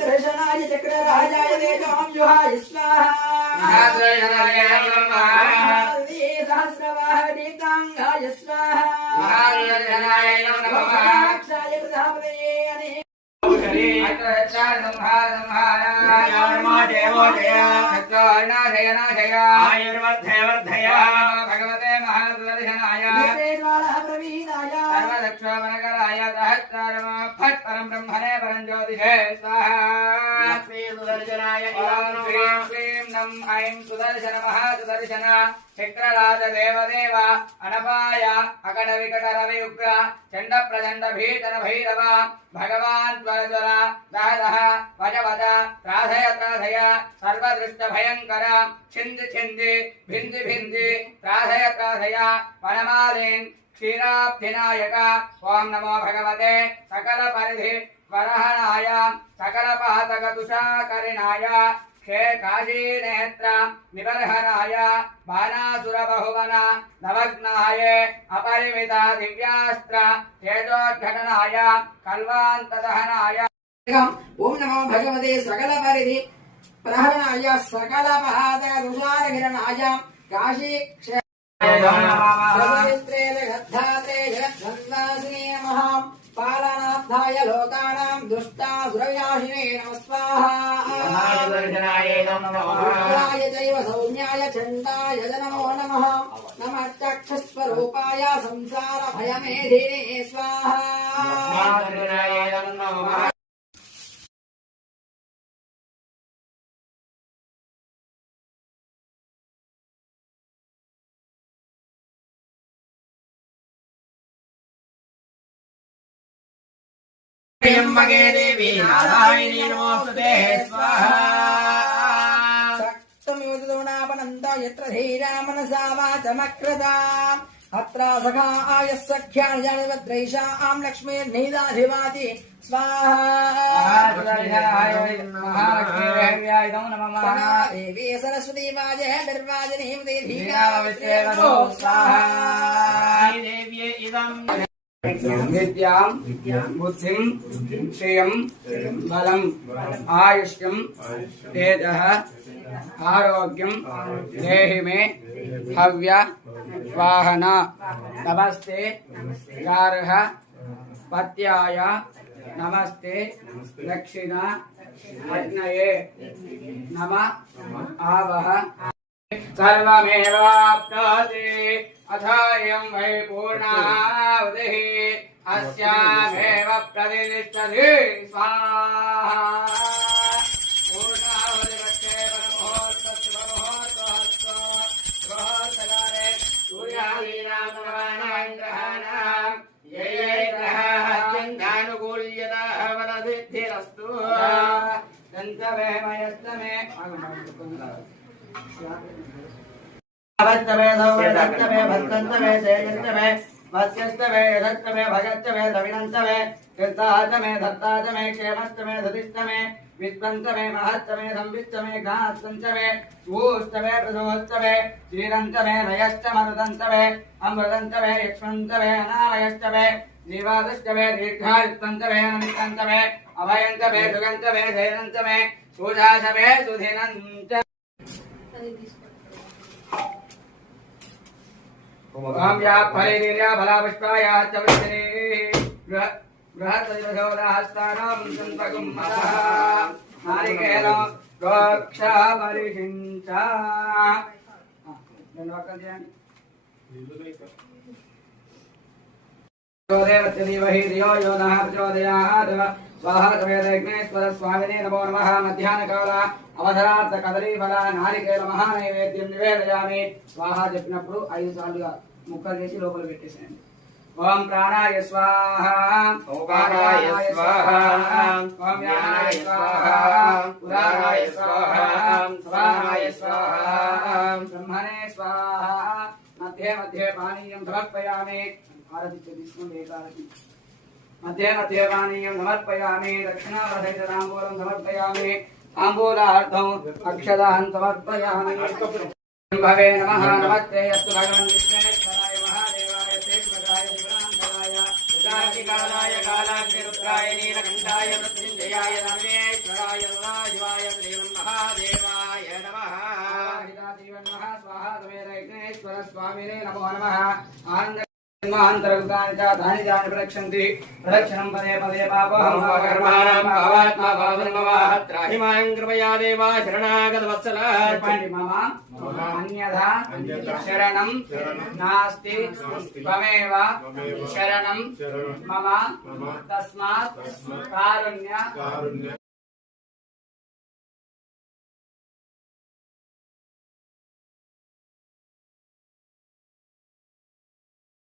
दर्शनाय चक्रराजाय तेजोंजुहाय स्वाहा सहस्रवाहनीतांगाय स्वाहा भगवते महादर्शनाय सर्वदक्षोपनकराय फट् परम ब्रह्मणे परम ज्योतिषे स्वाहा सुदर्शनाय श्रीं क्लीं नम ऐं सुदर्शन महासुदर्शन चक्रराज देवदेव अनपाय अकट विकट रवि उग्र चंड प्रचंड भीतर भैरव भगवान त्वज्वल दह दह वज वज त्रासय त्रासय सर्वदृष्ट भयंकर छिंद छिंदि भिंदि भिंदि त्रासय त्रासय वनमालिन क्षीराब्धिनायक ओम नमो भगवते सकल परिधि वरहणाय सकल पातक तुषाकरिणाय क्षे काशी नेत्र निबर्हणाय बाणासुर बहुवन नवग्नाय अपरिमित दिव्यास्त्र तेजोद्घटनाय कल्वान्तदहनाय ओम नमो भगवते सकल परिधि प्रहरणाय सकल पातक तुषाकरिणाय काशी सर्वमित्रे जगद्धात्रे जगद्वन्दासिने महां पालनार्थाय लोकानां दुष्टासुरविनाशिने नमः स्वाहा चैव सौम्याय चण्डाय नमो नमः नमः चक्षुस्वरूपाय संसार भयमेधिने स्वाहा त्र्यंबके देवी नारायणी नमोस्तुते स्वाहा सक्तम्योदोनापनन्ता यत्र धीरा मनसा वाचमक्रता अत्र सखा आयः सख्यानि जानवद्रैषां लक्ष्मीर्निदाधिवाति स्वाहा देवी सरस्वती वाजः निर्वाजनीं धीरा स्वाहा देव्ये इदं विद्यां बुद्धिं श्रियं बलं आयुष्यं तेजः आरोग्यं देहि मे हव्य वाहन नमस्ते गार्ह पत्याय नमस्ते दक्षिणा अग्नये नमः आवह सर्वमेवाप्नोति अथायं वै पूर्णाहुतिः अस्यामेव प्रतिष्ठति स्वाहा पूर्णाहुतिवच्चे परमोत्तमोत्तमोत्तमोत्तमो बृहत्सकारे सूर्यादीनां भगवानां ग्रहाणां ये ये ग्रहाः अत्यन्तानुकूल्यताः वरसिद्धिरस्तु दन्तवे मयस्तमे अवस्तवे सौरदन्तवे भक्तन्तवे सेजन्तवे वस्यस्तवे यदस्तवे भगस्तवे दविनन्तवे कृतातमे धत्तातमे क्षेमस्तमे धतिस्तमे विद्वन्तमे महत्तमे संविस्तमे घास्तन्तवे भूस्तवे प्रसोस्तवे श्रीरन्तमे नयश्चमरुदन्तवे अमृदन्तवे यक्ष्मन्तवे अनामयस्तवे निवादस्तवे दीर्घायुक्तन्तवे अनिष्टन्तवे अभयन्तवे सुगन्तवे जयनन्तमे सुजासवे सुधिनन्त काम्या फलेर्या फलापुष्पाया च वृष्टिरे बृहत्सौदाहस्तानां सन्तकुम्मलः नारिकेलं गोक्षामरिषिञ्च देवहि धियो यो नः प्रचोदयात् स्वाहा सवेदग्नेश्वर स्वामिने नमो नमः मध्याह्नकाल అవసరార్థ కదలీఫల నారికేల మహానైవేద్యం నివేదయామి స్వాహా చెప్పినప్పుడు 5 సార్లుగా ముక్కలు చేసి లోపల పెట్టేసేయండి. ఓం ప్రాణాయ స్వాహ ఓం ప్రాణాయ స్వాహ ఓం యానాయ స్వాహ ఉదానాయ స్వాహ స్వాహాయ స్వాహ బ్రహ్మణే స్వాహ మధ్యే మధ్యే పానీయం సమర్పయామి. ఆరతి తీసుకోండి ఏకారతి. మధ్యే మధ్యే పానీయం సమర్పయామి. దక్షిణావధైతాంబూలం సమర్పయామి. तांबूलार्थं अक्षदान् समर्पयामि. भवे नमः. नमस्ते अस्तु भगवन् विश्वेश्वराय महादेवाय तेजोमयाय पुराणकाय कालाय कालाग्निरुद्राय नीलकण्ठाय जयाय धर्मेश्वराय सदाशिवाय श्रीमन्महादेवाय नमः स्वाहा विघ्नेश्वर स्वामिने नमो नमः आनन्दमान्तरगुणानि च धानि जानि प्रदक्षिणं पदे पदे पापहं कर्माणां भावात्मा भावन्मवः त्राहि मां कृपया देवा शरणागतवत्सल मम अन्यथा शरणं नास्ति त्वमेव शरणं मम तस्मात् कारुण्य